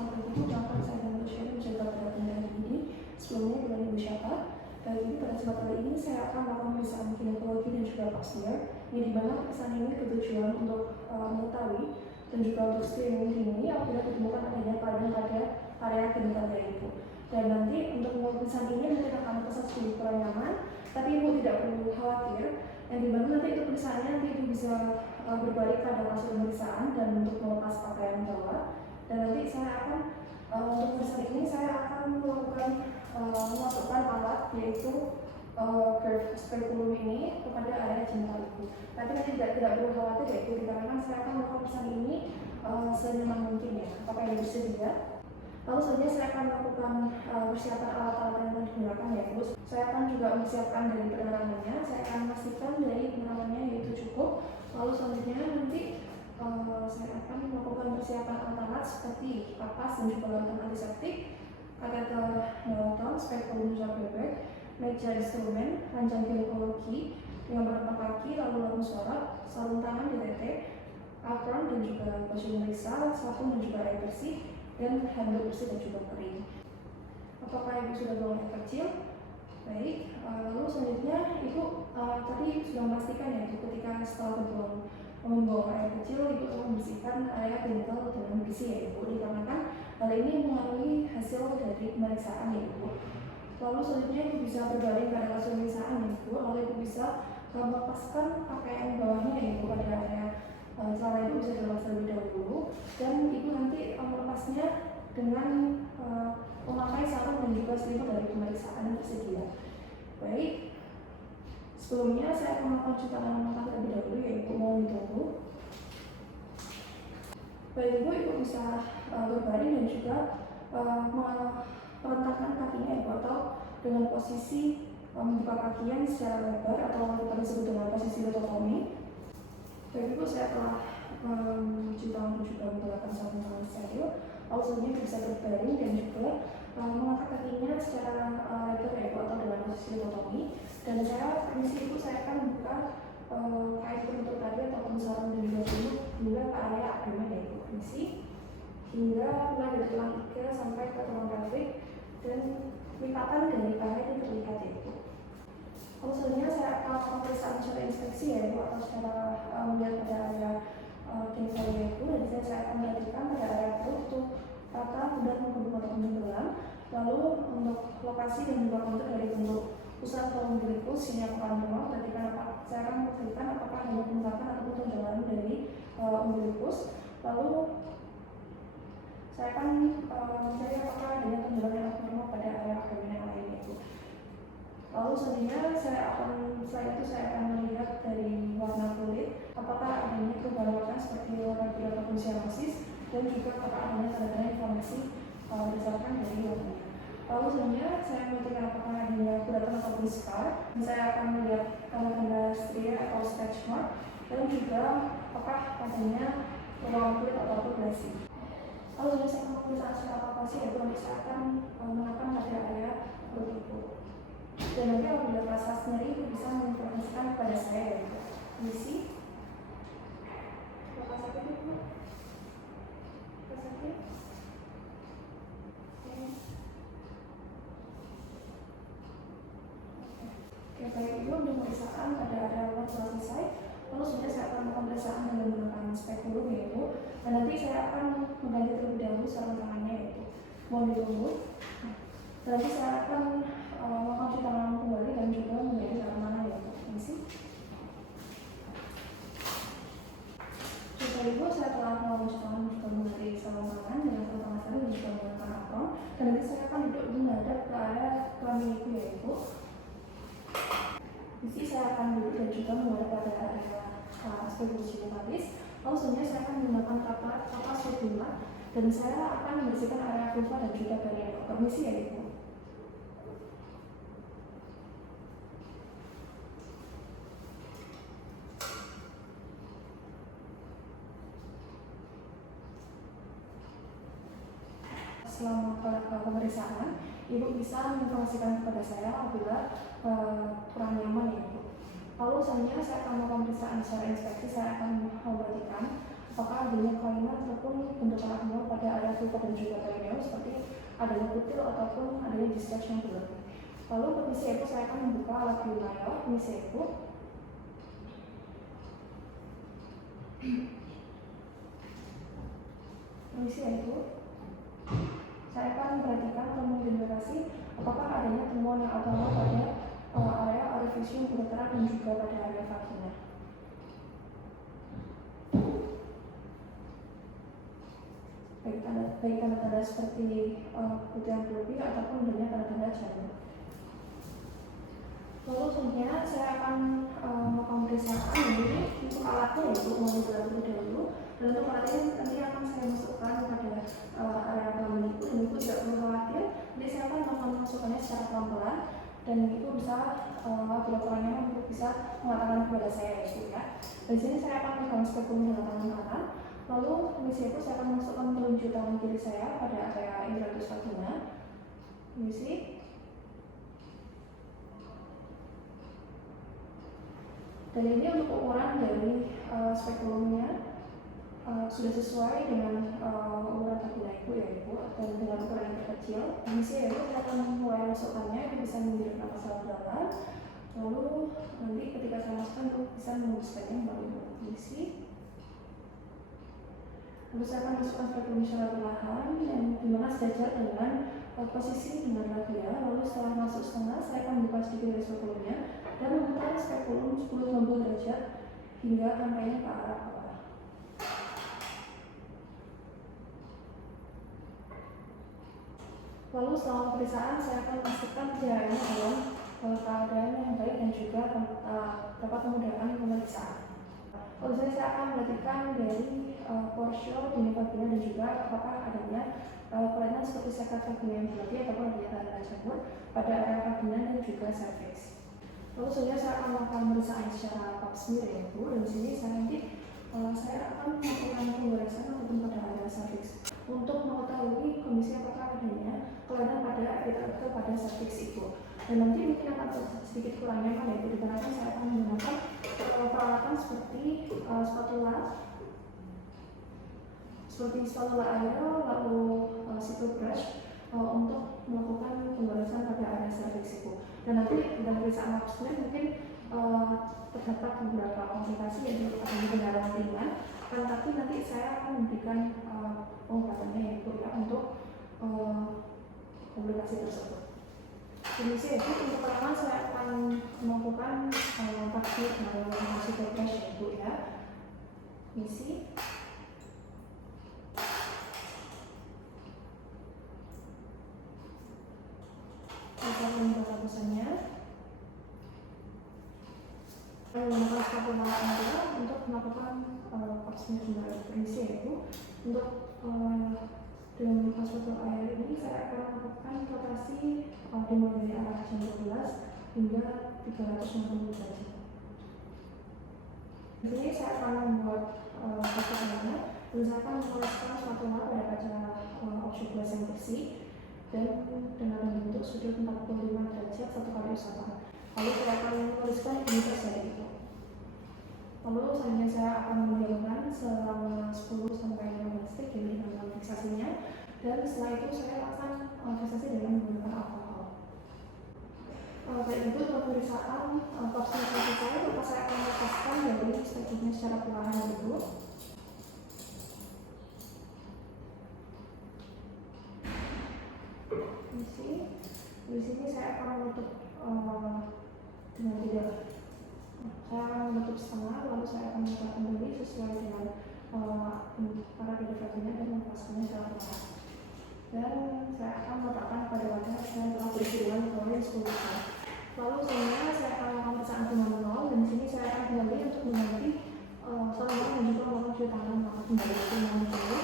Assalamualaikum warahmatullahi wabarakatuh. Saya pada hari ini. Sebelumnya dengan Ibu Syafa. Kali ini pada kesempatan kali ini saya akan melakukan pemeriksaan ginekologi dan juga pap smear, yang dimana pemeriksaan ini bertujuan untuk mengetahui dan juga untuk screening dini apabila ditemukan adanya kelainan pada area genitalnya Ibu. Dan nanti untuk pemeriksaan ini mungkin akan terkesan sedikit kurang nyaman, tapi Ibu tidak perlu khawatir. Yang dimana nanti itu pemeriksaannya nanti Ibu bisa berbalik pada hasil pemeriksaan dan untuk melepas pakaian bawah. Dan nanti saya akan untuk pemeriksaan ini saya akan melakukan memasukkan alat yaitu curve speculum ini kepada area genital Ibu. Tapi nanti tidak perlu khawatir ya Ibu, dikarenakan saya akan melakukan pemeriksaan ini senyaman mungkin ya. Apakah yang bersedia? Lalu selanjutnya saya akan melakukan persiapan alat-alat yang akan digunakan ya Ibu. Saya akan juga mempersiapkan dari penerangannya. Saya akan memastikan dari penerangannya yaitu cukup. Lalu selanjutnya nanti saya akan melakukan persiapan alat-alat seperti kapas dan juga alat antiseptik, kateter neonatal, spekulum bebek, meja instrumen, ranjang ginekologi, pengamatan kaki, lalu lampu sorot, sarung tangan DTT, apron dan juga baju memeriksa, sabun dan juga air bersih, dan handuk bersih dan juga kering. Apakah Ibu sudah buang air kecil? Baik, lalu selanjutnya Ibu tadi sudah memastikan ya Ibu, ketika setelah membuang air kecil Ibu telah membersihkan area genital dengan bersih ya Ibu, dikarenakan hal ini mengaruhi hasil dari pemeriksaan ya Ibu. Lalu selanjutnya Ibu bisa berbalik pada hasil pemeriksaan ya Ibu, lalu Ibu bisa melepaskan pakaian bawahnya ya Ibu pada area celana Ibu bisa dilepas terlebih dahulu, dan Ibu nanti melepasnya dengan memakai sarung dan juga selimut dari pemeriksaan yang tersedia. Baik, sebelumnya saya akan melakukan cuci tangan mata terlebih dahulu ya Ibu, mohon ditunggu. Baik Ibu bisa berbaring dan juga merentangkan kakinya Ibu, atau dengan posisi membuka kakinya secara lebar atau kita disebut dengan posisi lototomi. Baik Ibu, saya telah mencuci tangan dan juga menggunakan sabun tangan steril. Lalu selanjutnya bisa berbaring dan juga mengangkat kakinya secara lebar ya Ibu, atau dengan posisi lototomi. Dan saya permisi Ibu, saya akan membuka kain penutup tadi ataupun sarung dan juga selimut hingga ke area abdomen ya Ibu, permisi, hingga mulai dari tulang iga sampai ke tulang pelvik, dan lipatan dari paha itu terlihat ya Ibu. Lalu selanjutnya saya akan melakukan pemeriksaan secara inspeksi ya Ibu, atau secara melihat pada area genitalnya Ibu. Dan saya akan perhatikan pada area perut untuk rata, mudah maupun tenggelam. Lalu untuk lokasi dan juga kontur dari bentuk pusat atau umbilikus ini akan perhatikan saya akan memperhatikan apakah ada bengkakan ataupun tenggelam dari umbilikus. Lalu saya akan mencari apakah adanya tenggelam yang abnormal pada area abdomen yang lain Ibu. Lalu selanjutnya setelah itu saya akan melihat dari warna kulit apakah adanya perubahan warna seperti warna biru ataupun cyanosis, dan juga apakah adanya tanda-tanda inflamasi berdasarkan dari warnanya. Lalu selanjutnya saya memperhatikan apakah adanya guratan ataupun scar. Saya akan melihat tanda-tanda stria atau stretch mark, dan juga apakah adanya ruang kulit atau abrasi. Lalu selanjutnya saya akan pemeriksaan secara palpasi yaitu nanti saya akan menekan pada area perut Ibu. Dan nanti apabila rasa nyeri Ibu bisa menginformasikan kepada saya ya Ibu. Permisi. Apakah sakit Ibu? Apakah sakit? Oke, baik Ibu, untuk pemeriksaan pada area luar telah selesai. Lalu selanjutnya saya akan melakukan pemeriksaan dengan menggunakan spekulum ya Ibu. Dan nanti saya akan mengganti terlebih dahulu sarung tangannya ya Ibu. Mohon ditunggu. Dan nanti saya akan melakukan cuci tangan kembali dan juga menjadi sarung tangan ya Ibu. Permisi. Baik Ibu, saya telah melakukan cuci tangan juga mengganti sarung tangan dengan sarung tangan steril dan juga menggunakan apron. Dan nanti saya akan duduk menghadap ke area kelamin Ibu ya Ibu. Di sini saya akan duduk dan juga menghadap pada area spekulum genitalis. Lalu selanjutnya saya akan menggunakan kapas spatula dan saya akan membersihkan area vulva dan juga perineum. Permisi ya Ibu. Selama pemeriksaan, Ibu bisa menginformasikan kepada saya apabila kurang nyaman ya Ibu. Lalu selanjutnya saya akan melakukan pemeriksaan secara inspeksi. Saya akan memperhatikan apakah adanya kelainan ataupun bentukan abnormal pada area vulva dan juga perineum seperti adanya kutil ataupun adanya discharge yang berlebih. Lalu permisi ibu, saya akan membuka alat biomaya. Permisi ibu. Permisi ibu. Saya akan memperhatikan termogenerasi apakah adanya temuan yang abnormal pada area orifisium uretera dan juga pada area vagina. Baik tanda-tanda seperti putih yang berlebih ataupun adanya tanda-tanda jamur. Lalu selanjutnya saya akan melakukan pemeriksaan ini untuk alatnya yaitu molekuler terlebih dahulu, dan untuk alatnya nanti akan saya masukkan pada area kelamin ibu, dan ibu tidak perlu khawatir, nanti saya akan melakukan masukannya secara pelan-pelan dan ibu bisa bila kurang nyaman untuk bisa mengatakan kepada saya ibu ya. Dan di sini saya akan memegang spekulum dengan tangan kanan. Lalu permisi ibu, saya akan masukkan telunjuk tangan kiri saya pada area intratus vagina. Permisi. Dan ini untuk ukuran dari spekulumnya sudah sesuai dengan ukuran vagina ibu ya ibu, dan dengan ukuran yang terkecil. Permisi ya ibu, saya akan mulai masukkannya, ibu bisa menghidupkan nafas dalam. Lalu nanti ketika saya masukkan ibu bisa mengembuskannya melalui mulut. Permisi. Lalu saya akan masukkan spekulum secara perlahan dan dimana sejajar dengan posisi dengan radial. Lalu setelah masuk setengah, saya akan membuka sedikit dari spekulumnya dan memutar spekulum 10-20 derajat hingga rangkaiannya ke arah bawah. Lalu setelah pemeriksaan, saya akan memastikan jaraknya dalam keadaan yang baik dan juga dapat memudahkan pemeriksaan. Lalu saya akan memperhatikan dari porsio di vagina dan juga apakah adanya kelainan seperti sekat vagina yang berlebih ataupun adanya tanda jamur pada area vagina dan juga cervix. Lalu selanjutnya saya akan melakukan pemeriksaan secara pap smear ya Bu, dan di sini saya nanti saya akan melakukan pemeriksaan ataupun pada area cervix untuk mengetahui kondisi apakah adanya kelainan pada epitelio pada cervix itu. Dan nanti mungkin akan sedikit kurang nyaman yaitu dikarenakan saya akan menggunakan peralatan seperti spatula air lalu situ brush untuk melakukan pembahasan pada area cervix itu. Dan nanti dalam pemeriksaan pap smear mungkin terdapat beberapa komplikasi yaitu akan pendarahan ringan, tapi nanti saya akan memberikan pengobatannya yaitu ya untuk komplikasi tersebut. Permisi ibu, untuk pertama saya akan melakukan pap smear melalui situ brush ibu ya. Permisi. Saya akan membuka busanya. Saya menggunakan spatula anda untuk melakukan pap smear kembali. Permisi ya ibu. Untuk dengan menggunakan spatula air ini saya akan melakukan rotasi dimulai dari arah jam 12 hingga 360 derajat. Di sini saya akan membuat kacaannya dan saya akan mengoleskan spatula pada kaca objek gelas yang bersih dan dengan bentuk sudut 45 derajat satu kali usahakan. Lalu saya akan menuliskan ini terjadi itu. Lalu selanjutnya saya akan mendiamkan selama 10-15 detik dengan fiksasinya, dan setelah itu saya akan fiksasi dengan menggunakan alkohol. Baik itu untuk pemeriksaan pap smear saya, maka saya akan lepaskan dari spekulumnya secara perlahan dulu. Di sini saya akan menutup dengan tidak, saya akan menutup setengah, lalu saya akan membuka kembali sesuai dengan para vagina dan melepaskannya secara perlahan. Dan saya akan meletakkan pada wadah yang telah berisi dengan klorin 10 gram. Lalu selanjutnya saya akan melakukan pemeriksaan manual, dan di sini saya akan kembali untuk mengganti saluran dan juga melakukan cuci tangan melakukan kembali dengan dulu.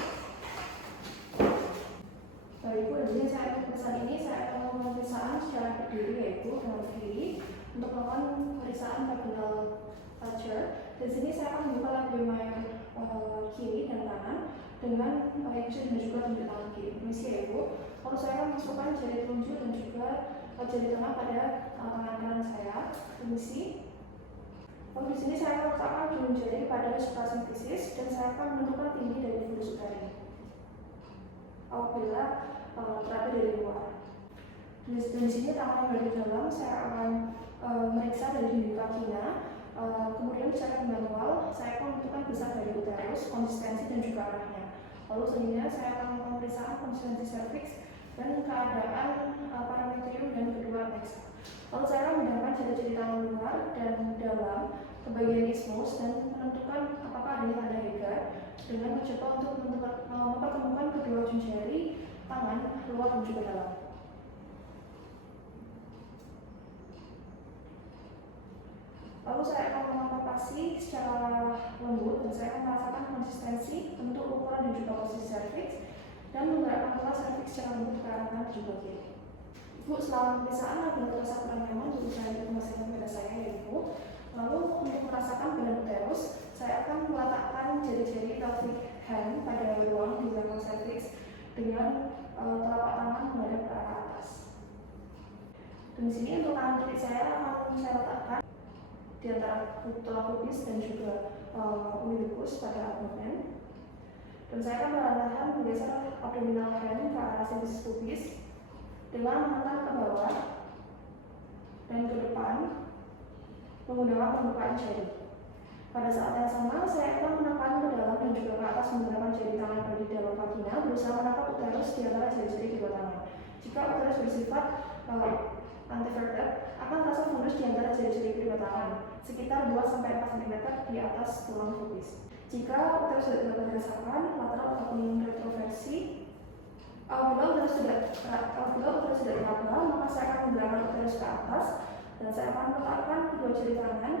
Baik ibu, dan saya akan pemeriksaan ini saya akan melakukan pemeriksaan secara berdiri yaitu dengan kiri untuk melakukan pemeriksaan vaginal culture. Dan sini saya akan membuka labial kiri dan kanan dengan hexagon dan juga tunjuk tangan kiri. Permisi ya ibu. Lalu saya akan masukkan jari telunjuk dan juga jari tengah pada tangan kanan saya. Permisi. Lalu di sini saya akan letakkan ujung jari pada suprasimfisis dan saya akan menentukan tinggi dari fundus utari apabila terapi dari luar. Di sini tangan yang dari dalam saya akan meriksa dari dinding vagina, kemudian secara manual saya akan menentukan besar dari uterus, konsistensi dan juga arahnya. Lalu selanjutnya saya akan melakukan pemeriksaan konsistensi serviks dan keadaan parametrium dan kedua aneksa. Lalu saya akan menggunakan jari-jari tangan luar dan dalam ke bagian ismus dan menentukan apakah adanya tanda Hegar dengan mencoba untuk mempertemukan kedua ujung jari tangan luar dan juga dalam. Lalu saya akan mengompapasi secara lembut dan saya akan merasakan konsistensi, bentuk, ukuran dan juga posisi serviks dan menggerakkan pola serviks secara lembut ke arah kanan dan juga kiri. Ibu, selama pemeriksaan apabila terasa kurang nyaman, Ibu bisa informasikan pada saya ya Ibu. Lalu untuk merasakan badan uterus, saya akan meletakkan jari-jari pelvic hand pada ruang di belakang serviks dengan telapak tangan menghadap ke arah atas. Dan di sini untuk tangan kiri saya akan saya letakkan di antara tulang pubis dan juga umbilicus pada abdomen. Dan saya akan perlahan-lahan menggeser abdominal hand ke arah simfisis pubis dengan menekan ke bawah dan ke depan menggunakan pembukaan jari. Pada saat yang sama, saya akan menekan ke dalam dan juga ke atas menggunakan jari tangan dari dalam vagina, berusaha menangkap uterus di antara jari-jari kedua tangan. Jika uterus bersifat antevertebral, akan terasa fundus di antara jari-jari kedua tangan, sekitar 2-4 cm di atas tulang pubis. Jika uterus sudah dapat dirasakan, lateral ataupun retroversi, apabila uterus sudah teraba, maka saya akan menggerakkan uterus ke atas dan saya akan meletakkan kedua jari tangan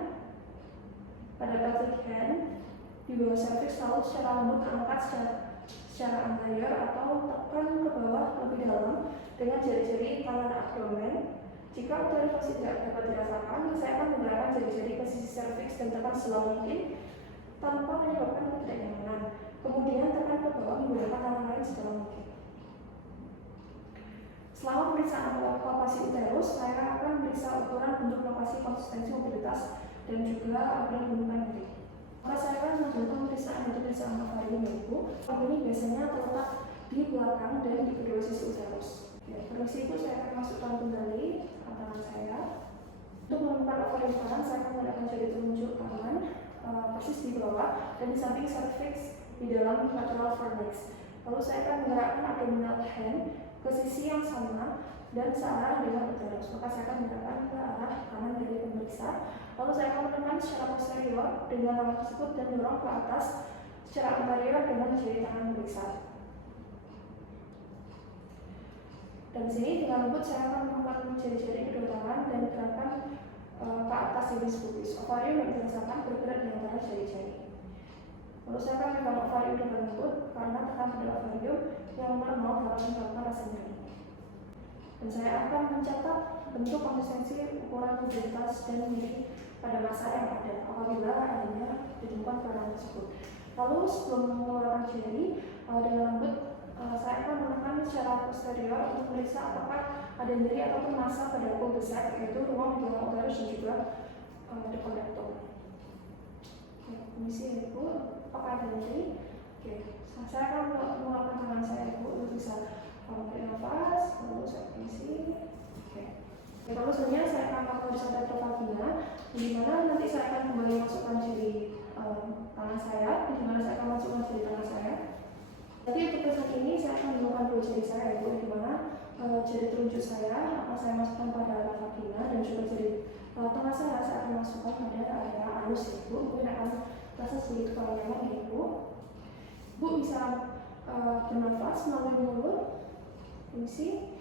pada pelvic hand di bawah serviks, lalu secara lembut angkat secara anterior atau tekan ke bawah lebih dalam dengan jari-jari tangan abdomen. Jika uterus masih tidak dapat dirasakan, saya akan menggerakkan jari-jari ke sisi serviks dan tekan selama mungkin tanpa menyebabkan ketidaknyamanan. Kemudian tekan ke bawah menggunakan tangan lain sedalam mungkin. Selama pemeriksaan palpasi uterus, saya akan memeriksa ukuran, bentuk, lokasi, konsistensi, mobilitas, dan juga ukuran bentukan diri. Maka saya akan melakukan pemeriksaan untuk pemeriksaan ovarium ya Ibu. Ini biasanya terletak di belakang dan di kedua sisi uterus. Ya, permisi Ibu, saya akan masukkan kembali tangan saya. Untuk menemukan ovarium kanan, saya akan menggunakan jari telunjuk tangan persis di bawah dan di samping serviks di dalam lateral vernix. Lalu saya akan menggerakkan abdominal hand ke sisi yang sama dan searah dengan uterus. Maka saya akan menggerakkan ke arah kanan dari pemeriksa. Lalu saya akan menekan secara posterior dengan tangan tersebut dan dorong ke atas secara anterior dengan jari tangan pemeriksa. Dan di sini dengan lembut saya akan menekan jari-jari kedua tangan dan gerakan ke atas simfisis pubis. Ovarium yang dirasakan bergerak di antara jari-jari. Lalu saya akan memegang ovarium dengan lembut karena tekan pada ovarium yang normal dalam menyebabkan rasa nyeri. Dan saya akan mencatat bentuk, konsistensi, ukuran, mobilitas, dan nyeri pada masa yang ada apabila adanya ditemukan kelainan tersebut. Lalu sebelum mengeluarkan jari dengan lembut, saya akan menekan secara posterior untuk memeriksa apakah ada nyeri ataupun massa pada pul besar, yaitu ruang di belakang uterus dan juga depan rektum. Permisi ya Ibu, apakah ada nyeri? Oke, saya akan mengulangkan tangan saya Ibu untuk bisa menarik nafas, lalu saya permisi. Oke. Lalu selanjutnya saya akan melakukan pemeriksaan retrovagina, di mana nanti saya akan kembali masukkan jari tangan saya, di mana saya akan masukkan jari tangan saya. Jadi untuk pemeriksaan ini saya akan menggunakan dua jari saya Ibu, di mana jari telunjuk saya akan saya masukkan pada vagina dan juga jari tengah saya akan masukkan pada area anus Ibu. Mungkin akan terasa sedikit kurang nyaman ya Ibu. Ibu bisa bernafas melalui mulut, fungsi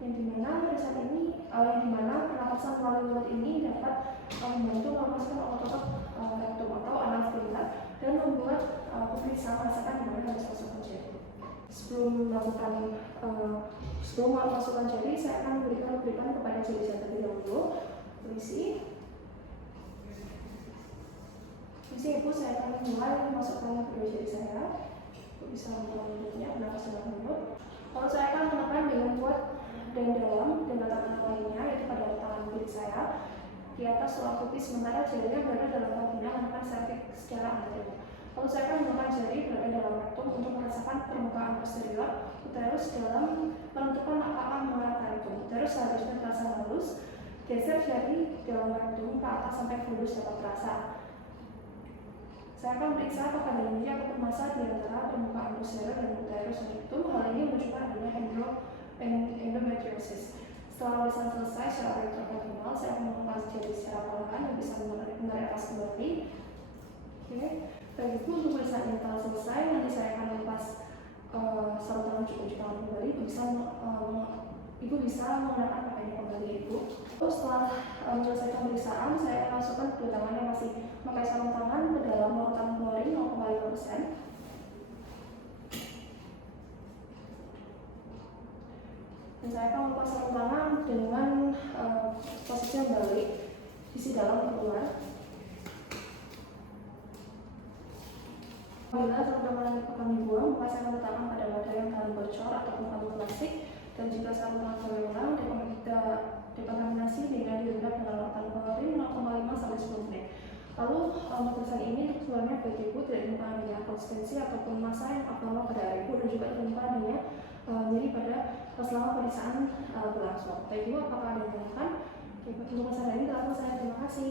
yang dimana pemeriksaan ini, yang dimana pernapasan melalui mulut ini dapat membantu melepaskan otot-otot rektum atau anal fibula dan membuat pemeriksa merasakan di mana harus masukkan jari. Sebelum memasukkan jari, saya akan memberikan kepada jari saya terlebih dahulu. Permisi. Ibu, saya akan mulai memasukkan kedua jari saya. Ibu bisa memulai mulutnya, bernafas dengan mulut. Lalu saya akan menekan dengan kuat dan dalam dan letakkan lainnya, yaitu pada tangan kiri saya. di atas tulang putih, sementara jarinya berada dalam vagina menekan cervix secara anterior. Lalu saya akan menggunakan jari berada dalam rektum untuk merasakan permukaan posterior uterus dalam menentukan apakah mengarah ke rektum. Uterus seharusnya terasa halus. Geser jari dalam rektum ke atas sampai fulus dapat terasa. Saya akan periksa apakah ada lendir ataupun massa di antara permukaan posterior dan uterus dan rektum. Hal ini menunjukkan adanya endometriosis. Setelah pemeriksaan selesai secara retrovaginal, saya akan melepas jari secara perlahan dan bisa menarik nafas kembali. Oke. Begitu untuk pemeriksaan internal selesai, nanti saya akan lepas sarung tangan cukup tangan kembali. Ibu bisa menggunakan pakaian kembali ibu. Terus setelah menyelesaikan pemeriksaan, saya akan masukkan kedua tangan yang masih memakai sarung tangan ke dalam larutan klorin 0,5%. Dan saya akan melepas sarung tangan dengan posisi yang balik, sisi dalam ke luar. Apabila sarung tangan akan dibuang, maka saya akan letakkan pada wadah yang tahan bocor ataupun kantong plastik, dan jika sarung tangan berulang dekontaminasi dengan direndam dengan larutan klorin 0,5-10 menit. Lalu pemeriksaan ini sebenarnya bagi ibu tidak ditemukan adanya konsistensi ataupun massa yang abnormal pada ibu, dan juga ditemukan adanya nyeri pada selama pemeriksaan berlangsung. Baik ibu, apakah ada yang ditanyakan? Untuk pemeriksaan ini, saya terima kasih.